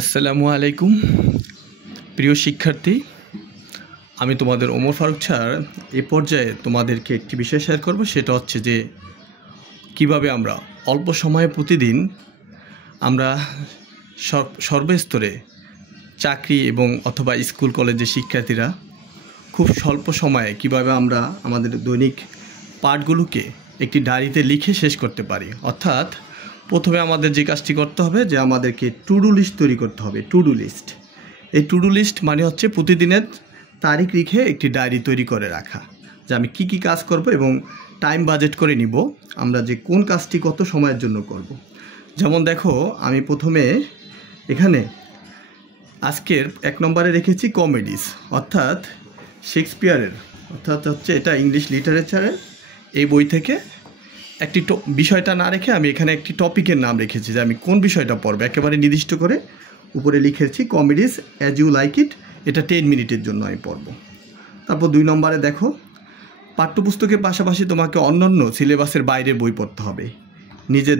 আসসালামু আলাইকুম প্রিয় শিক্ষার্থী, আমি তোমাদের ওমর ফারুক স্যার এ পর্যায়ে তোমাদেরকে একটি বিষয় শেয়ার করব। সেটা হচ্ছে যে কিভাবে আমরা অল্প সময়ে প্রতিদিন আমরা সর্বস্তরে চাকরি এবং অথবা স্কুল কলেজের শিক্ষার্থীরা খুব স্বল্প সময়ে কিভাবে আমরা আমাদের দৈনিক পাঠগুলোকে একটি ডায়েরিতে লিখে শেষ করতে পারি। অর্থাৎ প্রথমে আমাদের যে কাজটি করতে হবে যে আমাদেরকে টু ডু লিস্ট তৈরি করতে হবে। টু ডু লিস্ট, এই টু ডু লিস্ট মানে হচ্ছে প্রতিদিনের তারিখ লিখে একটি ডায়েরি তৈরি করে রাখা, যে আমি কি কি কাজ করব এবং টাইম বাজেট করে নিব আমরা যে কোন কাজটি কত সময়ের জন্য করব। যেমন দেখো, আমি প্রথমে এখানে আজকের 1 নম্বরে রেখেছি কমেডিস, অর্থাৎ শেক্সপিয়ারের, অর্থাৎ হচ্ছে এটা ইংলিশ লিটারেচারের এই বই থেকে একটি বিষয়টা না রেখে আমি এখানে একটি টপিকের নাম রেখেছি যে আমি কোন বিষয়টা পড়ব, একেবারে নির্দিষ্ট করে উপরে লিখেছি কমেডিস অ্যাজ ইউ লাইক ইট, এটা 10 মিনিটের জন্য আমি পড়ব। তারপর 2 নম্বরে দেখো, পাঠ্যপুস্তকের পাশাপাশি তোমাকে অন্যান্য সিলেবাসের বাইরের বই পড়তে হবে। নিজের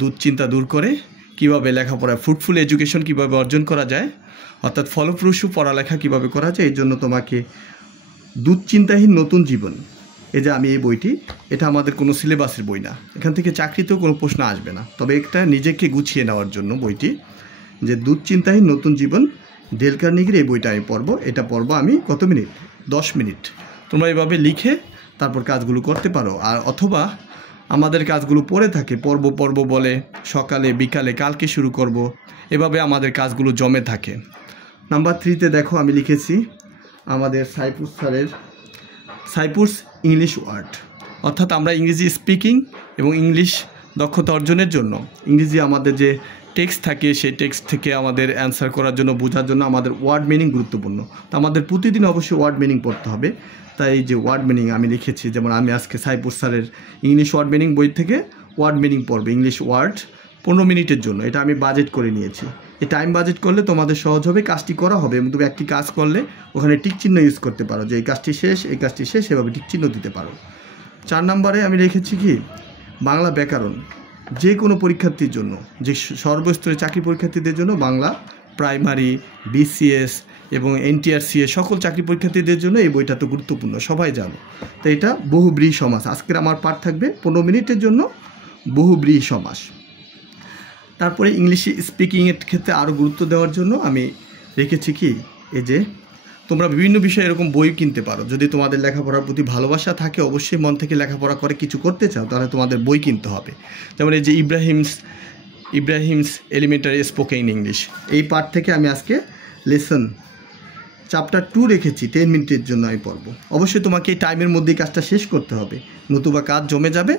দুশ্চিন্তা দূর করে কিভাবে লেখাপড়ায় ফ্রুটফুল এডুকেশন কিভাবে অর্জন করা যায়, অর্থাৎ ফলপ্রসূ পড়ালেখা কিভাবে করা যায়, এই জন্য তোমাকে দুশ্চিন্তাহীন নতুন জীবন, এই যে আমি এই বইটি, এটা আমাদের কোনো সিলেবাসের বই না, এখান থেকে চাকরিতেও কোনো প্রশ্ন আসবে না, তবে একটা নিজেকে গুছিয়ে নেওয়ার জন্য বইটি, যে দুশ্চিন্তাহীন নতুন জীবন ডেল কার্নেগির এই বইটা আমি পড়ব। এটা পড়ব আমি কত মিনিট? 10 মিনিট। তোমরা এভাবে লিখে তারপর কাজগুলো করতে পারো। আর অথবা আমাদের কাজগুলো পড়ে থাকে, পর্ব বলে সকালে বিকালে কালকে শুরু করব, এভাবে আমাদের কাজগুলো জমে থাকে। নাম্বার 3তে দেখো আমি লিখেছি আমাদের সাইপুস স্যারের সাইপুস ইংলিশ ওয়ার্ড, অর্থাৎ আমরা ইংরেজি স্পিকিং এবং ইংলিশ দক্ষতা অর্জনের জন্য ইংরেজি আমাদের যে টেক্সট থাকে সেই টেক্সট থেকে আমাদের অ্যান্সার করার জন্য, বোঝার জন্য আমাদের ওয়ার্ড মিনিং গুরুত্বপূর্ণ। তো আমাদের প্রতিদিন অবশ্যই ওয়ার্ড মিনিং পড়তে হবে। তাই এই যে ওয়ার্ড মিনিং আমি লিখেছি, যেমন আমি আজকে সাইপুস স্যারের ইংলিশ ওয়ার্ড মিনিং বই থেকে ওয়ার্ড মিনিং পড়বে, ইংলিশ ওয়ার্ড 15 মিনিটের জন্য, এটা আমি বাজেট করে নিয়েছি। এই টাইম বাজেট করলে তোমাদের সহজ হবে, কাজটি করা হবে এবং তুমি একটি কাজ করলে ওখানে টিক চিহ্ন ইউজ করতে পারো, যে এই কাজটি শেষ, এই কাজটি শেষ, এভাবে টিক চিহ্ন দিতে পারো। 4 নম্বরে আমি রেখেছি কি বাংলা ব্যাকরণ, যে কোনো পরীক্ষার্থীর জন্য, যে সর্বস্তরের চাকরি পরীক্ষার্থীদের জন্য বাংলা প্রাইমারি, বিসিএস এবং এনটিআরসিএস সকল চাকরি পরীক্ষার্থীদের জন্য এই বইটা তো গুরুত্বপূর্ণ, সবাই জানো। তো এটা বহুব্রীহি সমাস, আজকের আমার পাঠ থাকবে 15 মিনিটের জন্য বহুব্রীহি সমাস। তারপরে ইংলিশে স্পিকিংয়ের ক্ষেত্রে আরও গুরুত্ব দেওয়ার জন্য আমি রেখেছি কি এই যে তোমরা বিভিন্ন বিষয়ে এরকম বই কিনতে পারো। যদি তোমাদের লেখাপড়ার প্রতি ভালোবাসা থাকে, অবশ্যই মন থেকে লেখাপড়া করে কিছু করতে চাও, তাহলে তোমাদের বই কিনতে হবে। যেমন এই যে ইব্রাহিমস এলিমেন্টারি স্পোকেন ইংলিশ, এই পাঠ থেকে আমি আজকে লেসন চ্যাপ্টার 2 রেখেছি, 10 মিনিটের জন্য আমি পড়ব। অবশ্যই তোমাকে এই টাইমের মধ্যেই কাজটা শেষ করতে হবে, নতুবা কাজ জমে যাবে,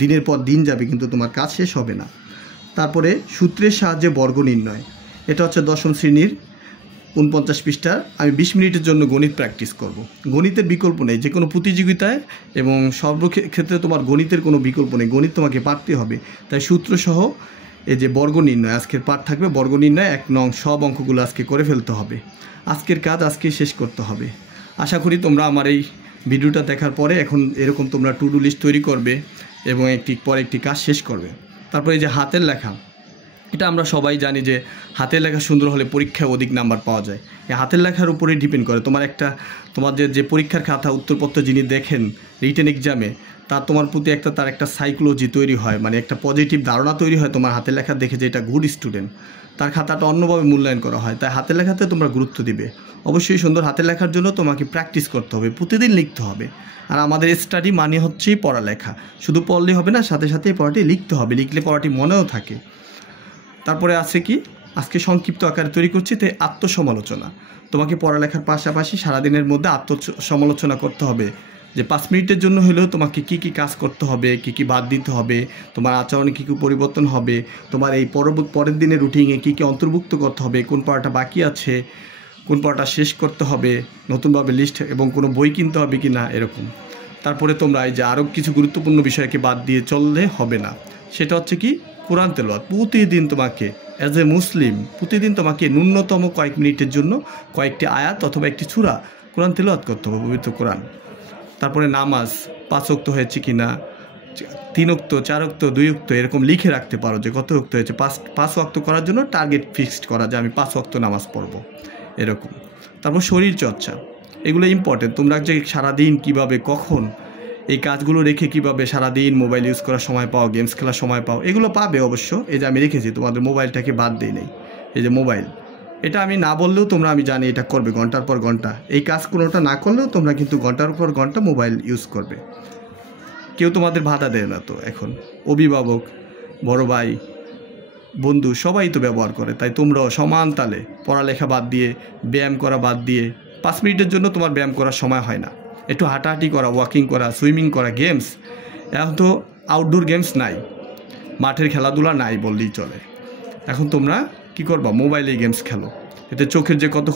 দিনের পর দিন যাবে, কিন্তু তোমার কাজ শেষ হবে না। তারপরে সূত্রের সাহায্যে বর্গ নির্ণয়, এটা হচ্ছে 10ম শ্রেণীর 49 পৃষ্ঠার। আমি 20 মিনিটের জন্য গণিত প্র্যাকটিস করব। গণিতের বিকল্প নেই, যে কোনো প্রতিযোগিতায় এবং সর্বক্ষেত্রে তোমার গণিতের কোনো বিকল্প নেই, গণিত তোমাকে পারতে হবে। তাই সূত্রসহ এই যে বর্গ নির্ণয় আজকের পাঠ থাকবে, বর্গ নির্ণয় 1 নং সব অঙ্কগুলো আজকে করে ফেলতে হবে। আজকের কাজ আজকেই শেষ করতে হবে। আশা করি তোমরা আমার এই ভিডিওটা দেখার পরে এখন এরকম তোমরা টু ডু লিস্ট তৈরি করবে এবং একটি কাজ শেষ করবে। তারপরে এই যে হাতের লেখা, এটা আমরা সবাই জানি যে হাতের লেখা সুন্দর হলে পরীক্ষায় অধিক নাম্বার পাওয়া যায়। এই হাতের লেখার উপরেই ডিপেন্ড করে তোমাদের যে পরীক্ষার খাতা উত্তরপত্র যিনি দেখেন রিটেন এক্সামে, তোমার প্রতি তার একটা সাইকোলজি তৈরি হয়, মানে একটা পজিটিভ ধারণা তৈরি হয় তোমার হাতের লেখা দেখে, যে এটা গুড স্টুডেন্ট, তার খাতাটা অন্যভাবে মূল্যায়ন করা হয়। তাই হাতের লেখাতে তোমরা গুরুত্ব দিবে। অবশ্যই সুন্দর হাতের লেখার জন্য তোমাকে প্র্যাকটিস করতে হবে, প্রতিদিন লিখতে হবে। আর আমাদের স্টাডি মানে হচ্ছেই পড়ালেখা, শুধু পড়লেই হবে না, সাথে সাথে এই পড়াটি লিখতে হবে, লিখলে পড়াটি মনেও থাকে। তারপরে আছে কি আজকে সংক্ষিপ্ত আকারে তৈরি করছি, তাই আত্মসমালোচনা। তোমাকে পড়ালেখার পাশাপাশি সারাদিনের মধ্যে আত্মসমালোচনা করতে হবে, যে 5 মিনিটের জন্য হলেও তোমাকে কি কি কাজ করতে হবে, কি কি বাদ দিতে হবে, তোমার আচরণে কী কী পরিবর্তন হবে, তোমার এই পরের দিনের রুটিনে কী কী অন্তর্ভুক্ত করতে হবে, কোন পড়াটা বাকি আছে, কোন পড়াটা শেষ করতে হবে, নতুনভাবে লিস্ট এবং কোনো বই কিনতে হবে কি না, এরকম। তারপরে তোমরা এই যে আরও কিছু গুরুত্বপূর্ণ বিষয়কে বাদ দিয়ে চললে হবে না, সেটা হচ্ছে কি কোরআন তেলাওয়াত। প্রতিদিন তোমাকে অ্যাজ এ মুসলিম প্রতিদিন তোমাকে ন্যূনতম কয়েক মিনিটের জন্য কয়েকটি আয়াত অথবা একটি সূরা কোরআন তেলাওয়াত করতে হবে, পবিত্র কোরআন। তারপরে নামাজ 5 ওয়াক্ত হয়েছে কি না, 3 ওয়াক্ত 4 ওয়াক্ত 2 ওয়াক্ত এরকম লিখে রাখতে পারো যে কত ওয়াক্ত হয়েছে। 5 ওয়াক্ত করার জন্য টার্গেট ফিক্সড করা যে আমি 5 ওয়াক্ত নামাজ পড়বো এরকম। তারপর শরীর চর্চা, এগুলো ইম্পর্টেন্ট। তোমরা যে সারাদিন কিভাবে কখন এই কাজগুলো রেখে কিভাবে সারাদিন মোবাইল ইউজ করার সময় পাও, গেমস খেলার সময় পাও, এগুলো পাবে অবশ্য। এই যে আমি রেখেছি তোমাদের মোবাইলটাকে বাদ দিই নেই, এই যে মোবাইল, এটা আমি না বললেও তোমরা, আমি জানি এটা করবে ঘন্টার পর ঘন্টা। এই কাজ কোনোটা না করলেও তোমরা কিন্তু ঘন্টার পর ঘন্টা মোবাইল ইউজ করবে, কেউ তোমাদের বাধা দেয় না। তো এখন অভিভাবক, বড় ভাই, বন্ধু সবাই তো ব্যবহার করে, তাই তোমরাও সমান তালে পড়ালেখা বাদ দিয়ে, ব্যায়াম করা বাদ দিয়ে, 5 মিনিটের জন্য তোমার ব্যায়াম করার সময় হয় না, একটু হাঁটাহাঁটি করা, ওয়াকিং করা, সুইমিং করা, গেমস। এখন তো আউটডোর গেমস নাই, মাঠের খেলাধুলা নাই বললেই চলে। এখন তোমরা কি করবা, মোবাইলে গেমস খেলো, এতে চোখের যে কত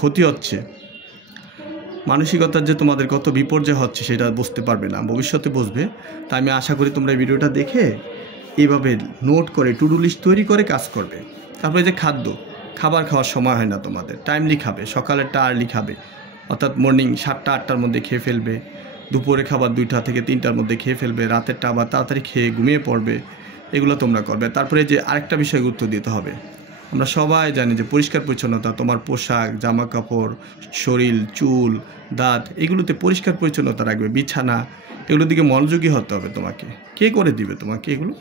ক্ষতি হচ্ছে, মানসিকতার যে তোমাদের কত বিপর্যয় হচ্ছে সেটা বুঝতে পারবে না, ভবিষ্যতে বুঝবে। তাই আমি আশা করি তোমরা এই ভিডিওটা দেখে এইভাবে নোট করে টু ডু লিস্ট তৈরি করে কাজ করবে। তারপরে যে খাবার খাওয়ার সময় হয় না তোমাদের, টাইমলি খাবে, সকালেরটা আর্লি খাবে, অর্থাৎ মর্নিং 7টা 8টার মধ্যে খেয়ে ফেলবে, দুপুরে খাবার 2টা থেকে 3টার মধ্যে খেয়ে ফেলবে, রাতেরটা আবার তাড়াতাড়ি খেয়ে ঘুমিয়ে পড়বে, এগুলো তোমরা করবে। তারপরে যে আরেকটা বিষয় গুরুত্ব দিতে হবে, আমরা সবাই জানি যে পরিষ্কার পরিচ্ছন্নতা, তোমার পোশাক, জামা কাপড়, শরীর, চুল, দাঁত, এগুলোতে পরিষ্কার পরিচ্ছন্নতা রাখবে, বিছানা, এগুলোর দিকে মনোযোগী হতে হবে তোমাকে। কে করে দিবে তোমাকে এগুলো?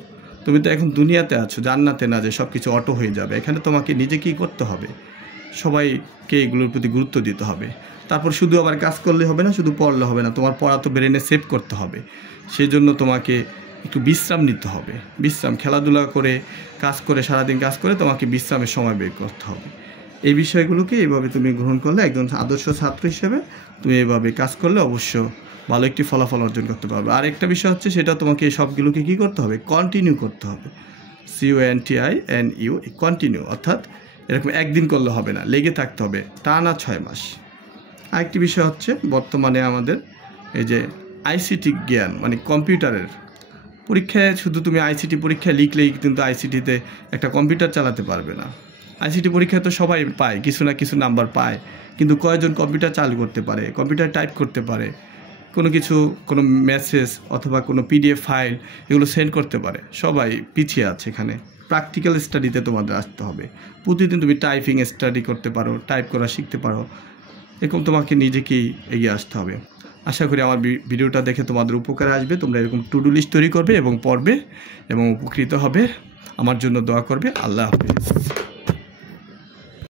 তুমি তো এখন দুনিয়াতে আছো, জান্নাতে না যে সব কিছু অটো হয়ে যাবে। এখানে তোমাকে নিজেকেই করতে হবে, সবাইকে এগুলোর প্রতি গুরুত্ব দিতে হবে। তারপর শুধু আবার কাজ করলে হবে না, শুধু পড়লে হবে না, তোমার পড়া তো ব্রেনে সেভ করতে হবে। সেই জন্য তোমাকে একটু বিশ্রাম নিতে হবে, বিশ্রাম, খেলাধুলা করে, কাজ করে, সারাদিন কাজ করে তোমাকে বিশ্রামের সময় বের করতে হবে। এই বিষয়গুলোকে এইভাবে তুমি গ্রহণ করলে, একজন আদর্শ ছাত্র হিসেবে তুমি এইভাবে কাজ করলে অবশ্য ভালো একটি ফলাফল অর্জন করতে পারবে। আর একটা বিষয় হচ্ছে, সেটা তোমাকে এই সবগুলোকে কী করতে হবে, কন্টিনিউ করতে হবে। CONTINU, কন্টিনিউ, অর্থাৎ এরকম একদিন করলে হবে না, লেগে থাকতে হবে টানা 6 মাস। আরেকটি বিষয় হচ্ছে, বর্তমানে আমাদের এই যে ICT জ্ঞান, মানে কম্পিউটারের পরীক্ষায় শুধু তুমি ICT পরীক্ষা লিখলেই কিন্তু ICTতে একটা কম্পিউটার চালাতে পারবে না। ICT পরীক্ষায় তো সবাই পায়, কিছু না কিছু নাম্বার পায়, কিন্তু কয়জন কম্পিউটার চালু করতে পারে, কম্পিউটার টাইপ করতে পারে, কোনো কিছু, কোনো মেসেজ অথবা কোনো PDF ফাইল এগুলো সেন্ড করতে পারে? সবাই পিছিয়ে আছে। এখানে প্র্যাকটিক্যাল স্টাডিতে তোমাদের আসতে হবে। প্রতিদিন তুমি টাইপিং স্টাডি করতে পারো, টাইপ করা শিখতে পারো, এরকম তোমাকে নিজেকেই এগিয়ে আসতে হবে। আশা করি আমার ভিডিওটা দেখে তোমাদের উপকারে আসবে। তোমরা এরকম টু ডু লিস্ট তৈরি করবে এবং পড়বে এবং উপকৃত হবে। আমার জন্য দোয়া করবে। আল্লাহ হাফেজ।